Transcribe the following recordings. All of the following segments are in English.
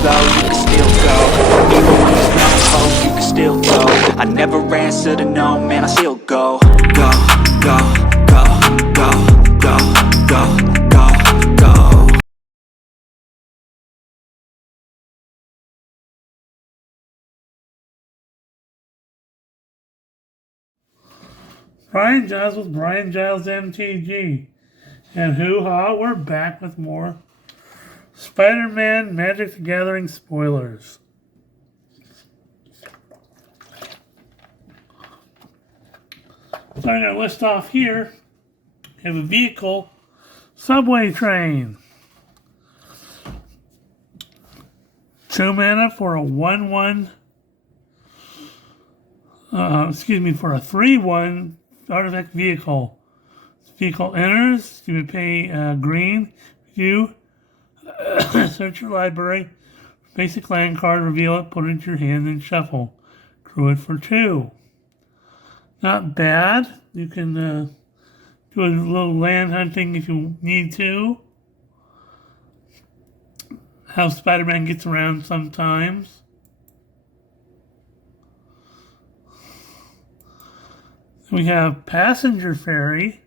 slow, you can still go. Even when there's no hope, you can still go. I never answer to no, man, I still go. Go, go, go, go, go, go, go, go. Brian Giles with Brian Giles MTG. And hoo-ha, we're back with more Spider-Man Magic the Gathering spoilers. Starting our list off here, we have a vehicle, subway train. 2 mana for a 1/1, for a 3/1 artifact vehicle. This vehicle enters, you would pay green. You search your library, basic land card, reveal it, put it into your hand, and shuffle. Drew it for 2. Not bad. You can do a little land hunting if you need to. How Spider-Man gets around sometimes. We have Passenger Ferry.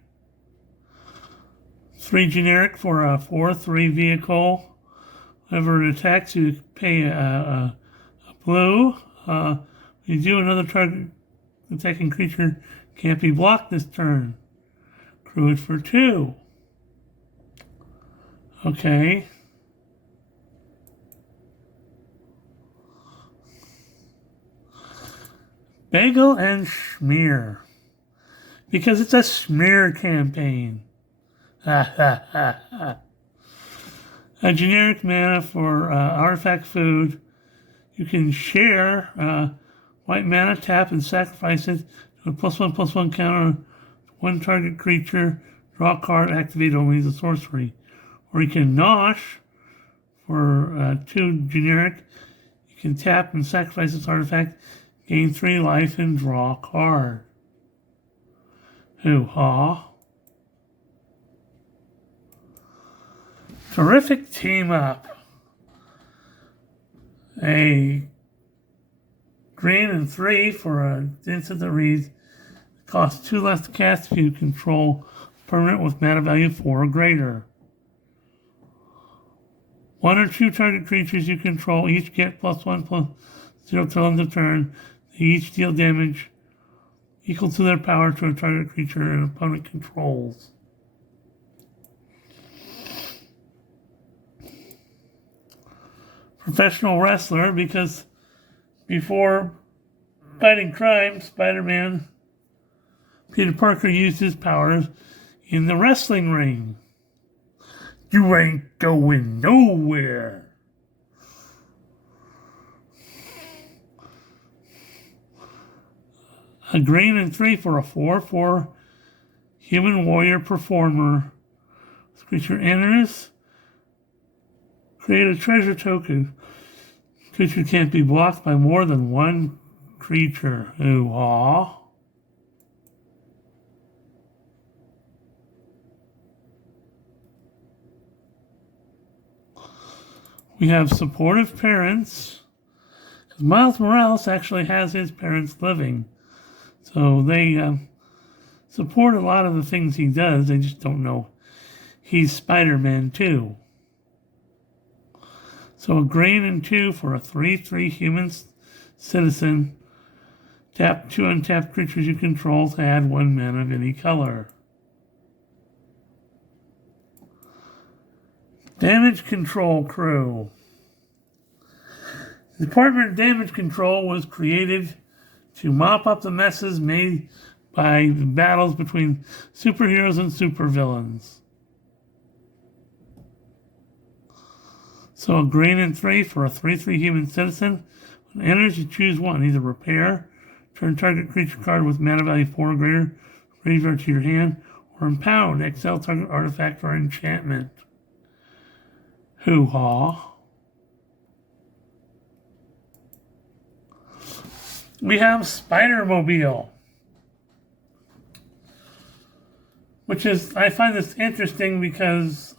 3 generic for a 4/3 vehicle. Whenever it attacks, you pay a blue. You do another target attacking creature can't be blocked this turn. Crew it for 2. Okay. Bagel and Schmear. Because it's a smear campaign. Ha ha ha ha. A generic mana for artifact food. You can share white mana, tap and sacrifice it to a +1/+1 counter. 1 target creature, draw a card, activate only as a sorcery. Or you can nosh for 2 generic. You can tap and sacrifice this artifact, gain 3 life, and draw a card. Hoo-ha. Terrific team up. A green and 3 for an instant that reads, costs 2 less to cast if you control permanent with mana value 4 or greater. 1 or 2 target creatures you control each get +1/+0 till end of turn. They each deal damage equal to their power to a target creature an opponent controls. Professional wrestler, because before fighting crime, Spider-Man, Peter Parker used his powers in the wrestling ring. You ain't going nowhere. A green and 3 for a 4/4 human warrior performer. This creature enters. Create a treasure token. Creature can't be blocked by more than 1 creature. Ooh-ah. We have supportive parents. Because Miles Morales actually has his parents living. So they support a lot of the things he does. They just don't know he's Spider-Man too. So a green and 2 for a 3/3 human citizen. Tap 2 untapped creatures you control to add 1 mana of any color. Damage Control Crew. The Department of Damage Control was created to mop up the messes made by battles between superheroes and supervillains. So a green and 3 for a 3/3 human citizen. When it enters, you choose 1. Either repair, turn target creature card with mana value 4 or greater, graveyard to your hand, or impound, exile target artifact or enchantment. Hoo-ha. We have Spider-Mobile, which is, I find this interesting because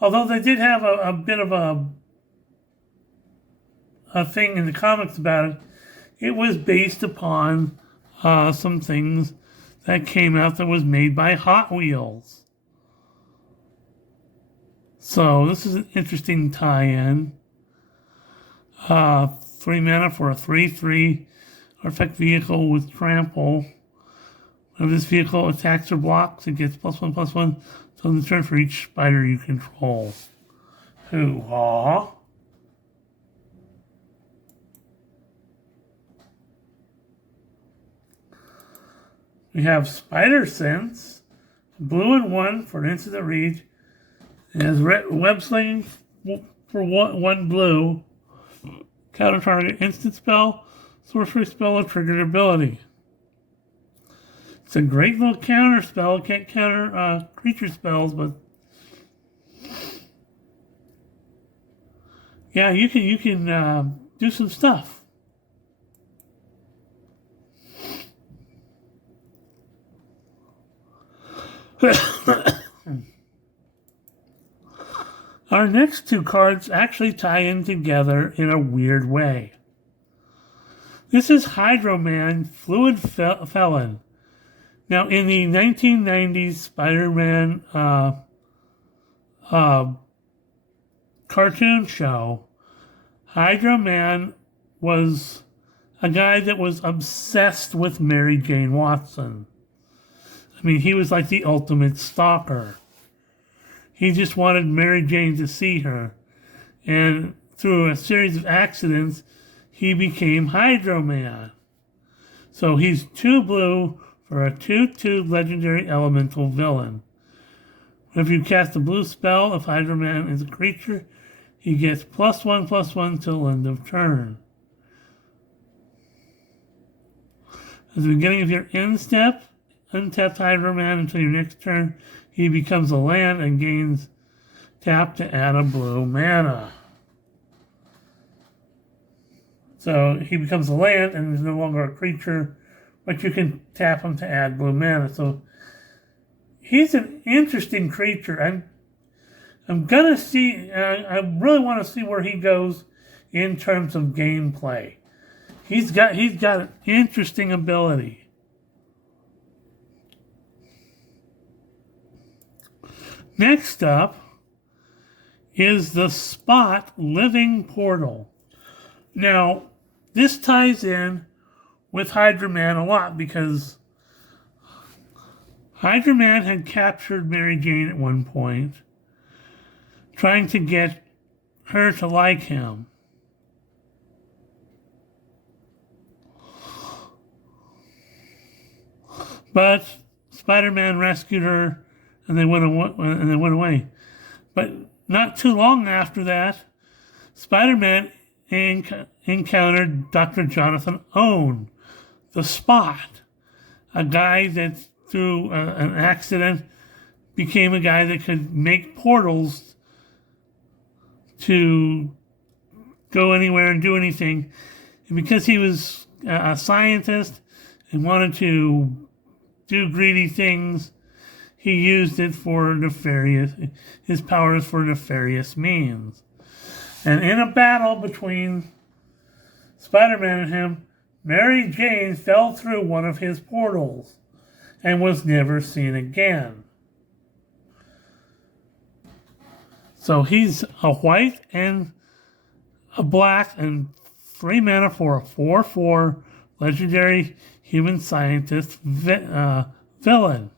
although they did have a bit of a a thing in the comics about it. It was based upon some things that came out that was made by Hot Wheels. So this is an interesting tie-in. 3 mana for a 3/3 artifact vehicle with trample. When this vehicle attacks or blocks, it gets +1/+1 until the turn for each spider you control. Hoo-ha. We have Spider Sense, blue and 1 for an instant reach. It has web slinging for one blue. Counter target instant spell, sorcery spell, or triggered ability. It's a great little counter spell. It can't counter creature spells, but yeah, you can do some stuff. Our next two cards actually tie in together in a weird way. This is Hydro-Man, Fluid Felon. Now, in the 1990s Spider-Man cartoon show, Hydro-Man was a guy that was obsessed with Mary Jane Watson. I mean, he was like the ultimate stalker. He just wanted Mary Jane to see her. And through a series of accidents, he became Hydro-Man. So he's 2 blue for a 2/2 legendary elemental villain. If you cast a blue spell, if Hydro-Man is a creature, he gets +1/+1 till end of turn. At the beginning of your end step, untap Hydro-Man until your next turn. He becomes a land and gains tap to add a blue mana. So he becomes a land and is no longer a creature, but you can tap him to add blue mana. So he's an interesting creature. I'm gonna see. I really want to see where he goes in terms of gameplay. He's got an interesting ability. Next up is the Spot Living Portal. Now, this ties in with Hydro-Man a lot because Hydro-Man had captured Mary Jane at one point, trying to get her to like him. But Spider-Man rescued her and they went away. But not too long after that, Spider-Man encountered Dr. Jonathan Owen, the Spot, a guy that through an accident became a guy that could make portals to go anywhere and do anything. And because he was a scientist and wanted to do greedy things, he used it for his powers for nefarious means. And in a battle between Spider-Man and him, Mary Jane fell through one of his portals and was never seen again. So he's a white and a black and 3 mana for a 4/4 legendary human scientist villain.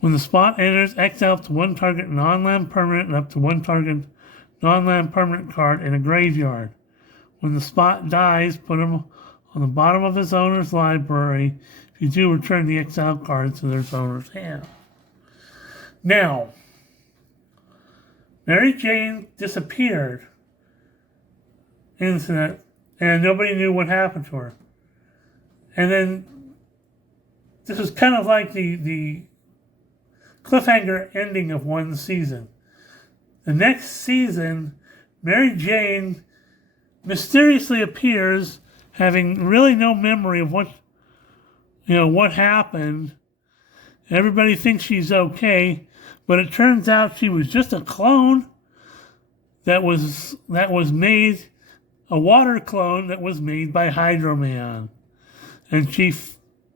When the Spot enters, exile up to 1 target non-land permanent and up to 1 target non-land permanent card in a graveyard. When the Spot dies, put him on the bottom of his owner's library. If you do, return the exiled cards to their owner's hand. Now, Mary Jane disappeared into that, and nobody knew what happened to her. And then, this was kind of like the cliffhanger ending of one season. The next season, Mary Jane mysteriously appears, having really no memory of what happened. Everybody thinks she's okay, but it turns out she was just a clone that was made, a water clone that was made by Hydro Man. And she,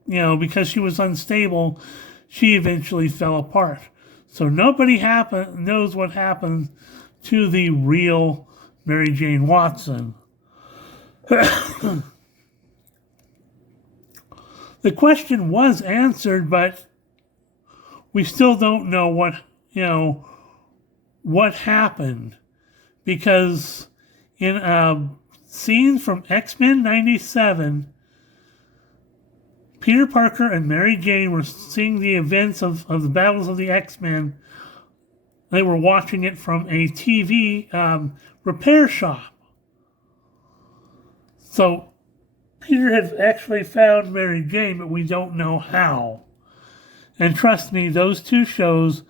because she was unstable, she eventually fell apart. So nobody knows what happened to the real Mary Jane Watson. The question was answered, but we still don't know what happened, because in a scene from X-Men 97, Peter Parker and Mary Jane were seeing the events of the battles of the X-Men. They were watching it from a TV repair shop. So Peter had actually found Mary Jane, but we don't know how. And trust me, those two shows,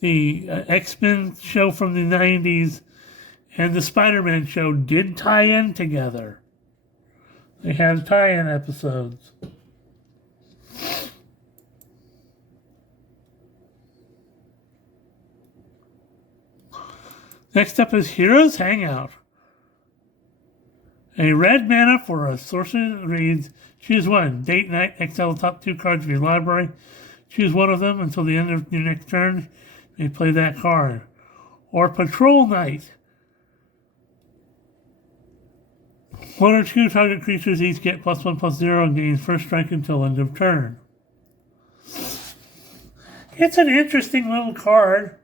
the X-Men show from the 90s and the Spiderman show, did tie in together. They had tie-in episodes. Next up is Heroes Hangout. A red mana for a sorcerer reads, choose one. Date night, exile the top 2 cards of your library. Choose one of them until the end of your next turn. You may play that card. Or Patrol Night. 1 or 2 target creatures each get +1/+0 and gain first strike until end of turn. It's an interesting little card.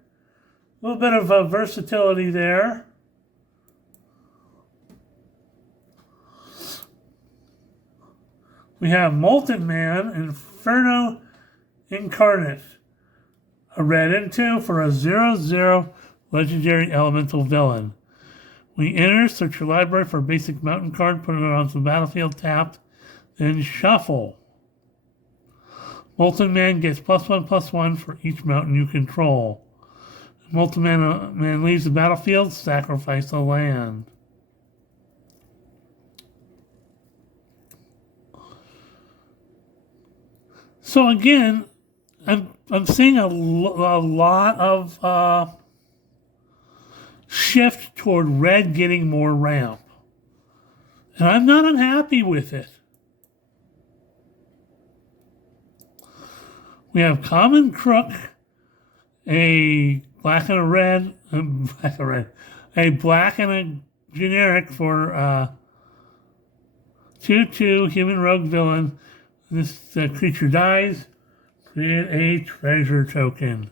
A little bit of versatility there. We have Molten Man, Inferno Incarnate. A red and 2 for a 0/0 legendary elemental villain. When you enter, search your library for a basic mountain card, put it onto the battlefield tapped, then shuffle. Molten Man gets +1/+1 for each mountain you control. Molten Man leaves the battlefield, sacrifice a land. So again, I'm seeing a lot of shift toward red getting more ramp. And I'm not unhappy with it. We have Common Crook, a black and a red, a black and a generic for 2/2 human rogue villain. This creature dies, create a treasure token.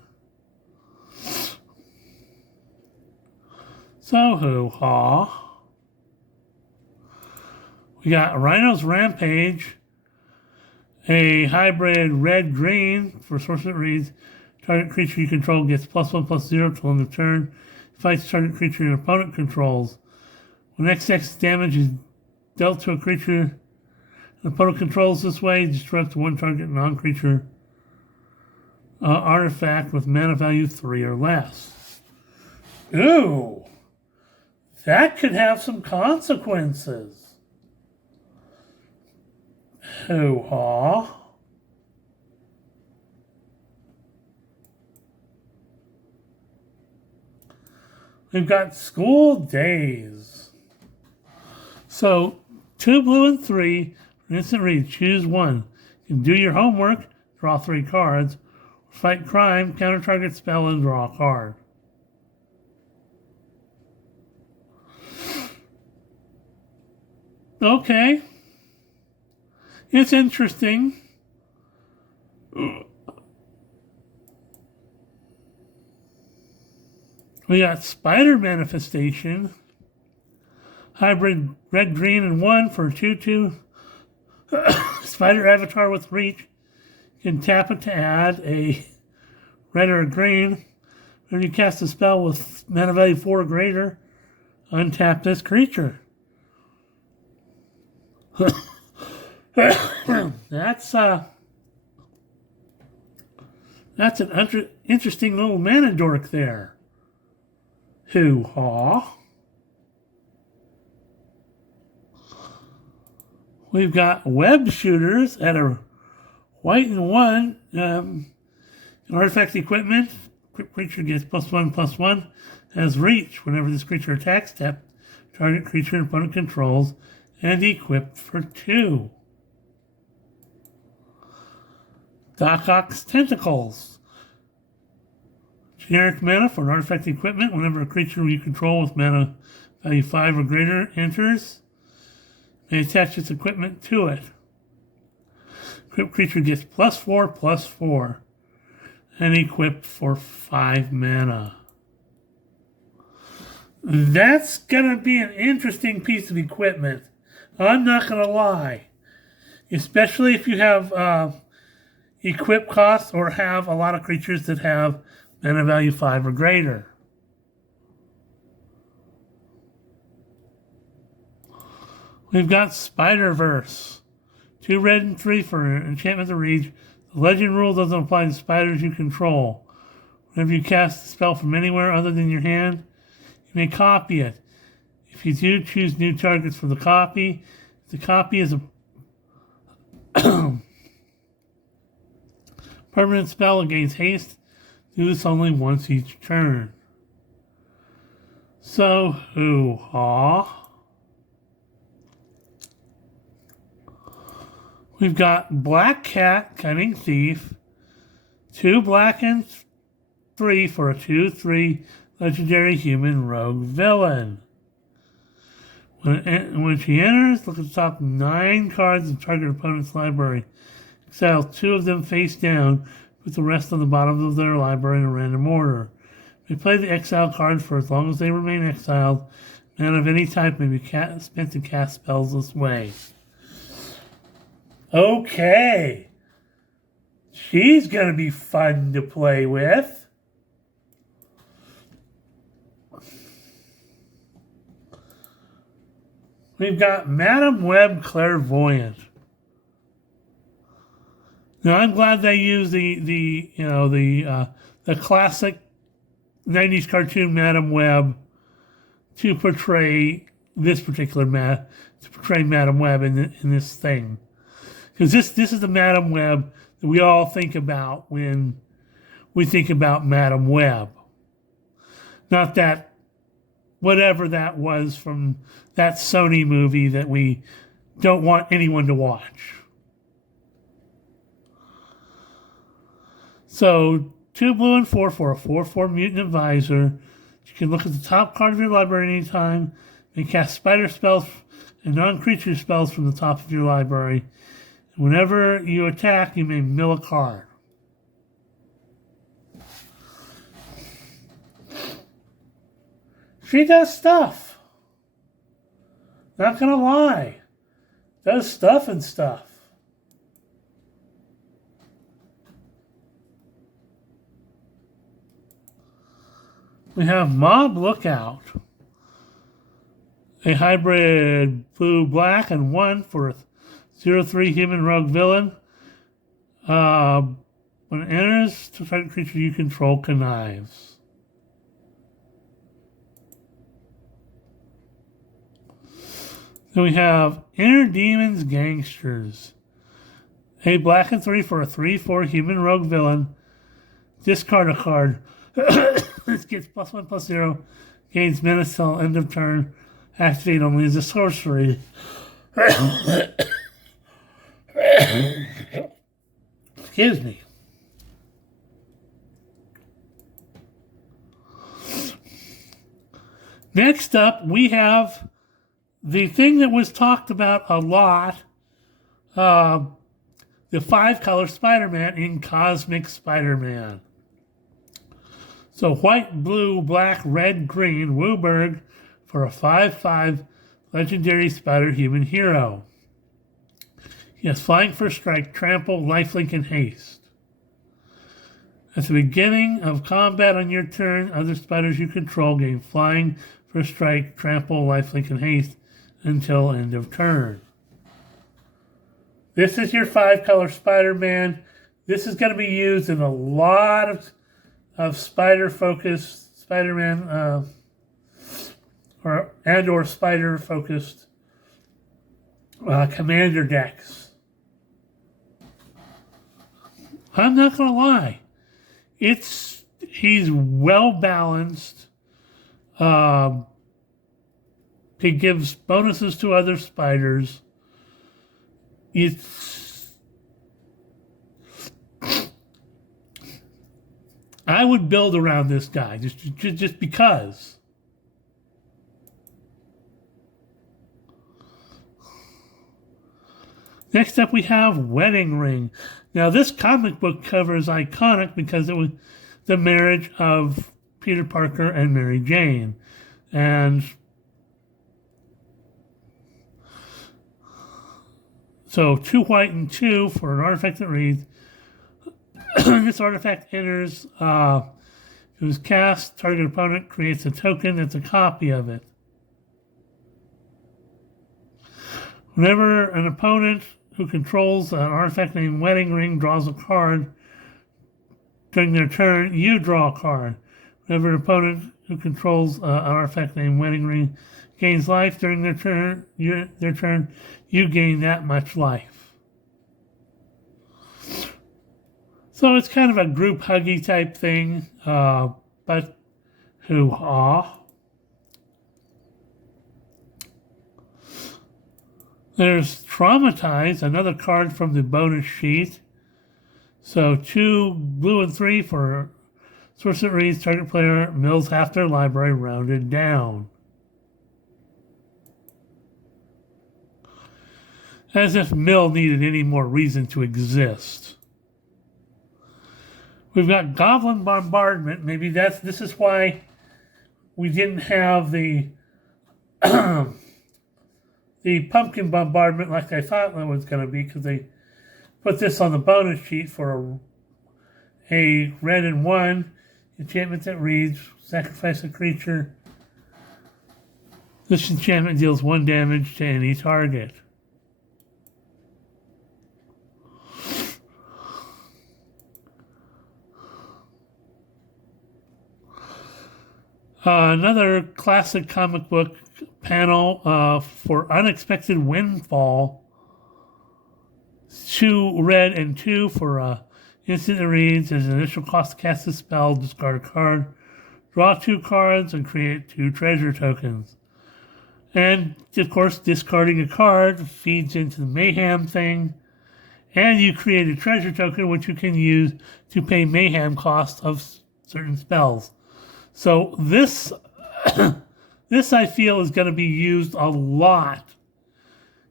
So hoo-ha. We got Rhino's Rampage, a hybrid red-green for sorcerer that reads, target creature you control gets +1/+0 till end of turn. Fights target creature your opponent controls. When XX damage is dealt to a creature the opponent controls this way, disrupt one target non-creature artifact with mana value 3 or less. Ooh, that could have some consequences. Hoo-ha. We've got School Days. So, 2 blue and 3. For instant read, choose one. You can do your homework, draw 3 cards. Fight crime, counter target spell, and draw a card. Okay. It's interesting. We got Spider Manifestation. Hybrid red, green, and 1 for 2/2. Spider Avatar with Reach. You can tap it to add a red or a green. When you cast a spell with mana value 4 or greater, untap this creature. That's an interesting little mana dork there. Hoo-ha. We've got Web Shooters at a white and 1. Artifact equipment. Creature gets +1/+1. has reach. Whenever this creature attacks, tap target creature and opponent controls and equip for 2. Doc Ock's Tentacles. Generic mana for an artifact equipment. Whenever a creature you control with mana value 5 or greater enters, may attach its equipment to it. Equipped creature gets +4/+4 and equipped for 5 mana. That's going to be an interesting piece of equipment. I'm not going to lie. Especially if you have equip costs or have a lot of creatures that have mana value 5 or greater. We've got Spider-Verse. 2 red and 3 for enchantment that reads, the legend rule doesn't apply to spiders you control. Whenever you cast a spell from anywhere other than your hand, you may copy it. If you do, choose new targets for the copy. If the copy is a permanent spell that gains haste, do this only once each turn. So, hoo-ha. We've got Black Cat, Cunning Thief, 2 black and 3 for a 2/3 legendary human rogue villain. When she enters, look at the top 9 cards of target opponent's library. Exile 2 of them face down, put the rest on the bottom of their library in a random order. They play the exile card for as long as they remain exiled. Mana of any type may be spent to cast spells this way. Okay. She's going to be fun to play with. We've got Madam Web Clairvoyant. Now I'm glad they use the classic 90s cartoon Madam Web to portray this particular Madam Web in this thing. Because this is the Madam Web that we all think about when we think about Madam Web. Not that whatever that was from that Sony movie that we don't want anyone to watch. So 2 blue and 4 for a 4/4 mutant advisor. You can look at the top card of your library anytime and cast spider spells and non-creature spells from the top of your library. Whenever you attack, you may mill a card. She does stuff. Not gonna lie. Does stuff and stuff. We have Mob Lookout. A hybrid blue-black and 1 for a 0/3 human rogue villain. When it enters, the target creature you control connives. Then we have Inner Demons Gangsters. A black and 3 for a 3/4 human rogue villain. Discard a card. This gets +1/+0. Gains menace till end of turn. Activate only as a sorcery. Excuse me. Next up, we have the thing that was talked about a lot, the 5-color Spider-Man in Cosmic Spider-Man. So white, blue, black, red, green, Wooburg for a 5/5 legendary spider-human hero. He has flying first strike, trample, lifelink, and haste. At the beginning of combat on your turn, other spiders you control gain flying first strike, trample, lifelink, and haste until end of turn. This is your 5-color Spider-Man. This is going to be used in a lot of spider-focused Spider-Man or spider-focused commander decks. I'm not going to lie. He's well balanced Um, he gives bonuses to other spiders. I would build around this guy just because. Next up, we have Wedding Ring. Now, this comic book cover is iconic because it was the marriage of Peter Parker and Mary Jane. And so 2 white and 2 for an artifact that reads, this artifact enters, if it was cast, target opponent creates a token that's a copy of it. Whenever an opponent who controls an artifact named Wedding Ring draws a card during their turn, you draw a card. Whenever an opponent who controls an artifact named Wedding Ring gains life during their turn, you gain that much life. So it's kind of a group huggy type thing, but hoo-ha. There's Traumatized, another card from the bonus sheet. So 2 blue and 3 for source that reads, target player mills half their library rounded down. As if mill needed any more reason to exist. We've got Goblin Bombardment. Maybe this is why we didn't have the the Pumpkin Bombardment like I thought it was going to be, because they put this on the bonus sheet for a red and 1 enchantment that reads, sacrifice a creature. This enchantment deals 1 damage to any target. Another classic comic book panel for Unexpected Windfall. 2 red and 2 for instant that reads, as an initial cost to cast a spell, discard a card, draw 2 cards, and create 2 treasure tokens. And, of course, discarding a card feeds into the mayhem thing, and you create a treasure token which you can use to pay mayhem costs of certain spells. So this I feel is going to be used a lot,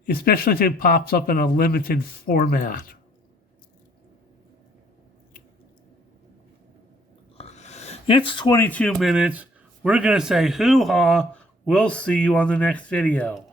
especially if it pops up in a limited format. It's 22 minutes. We're going to say hoo-ha. We'll see you on the next video.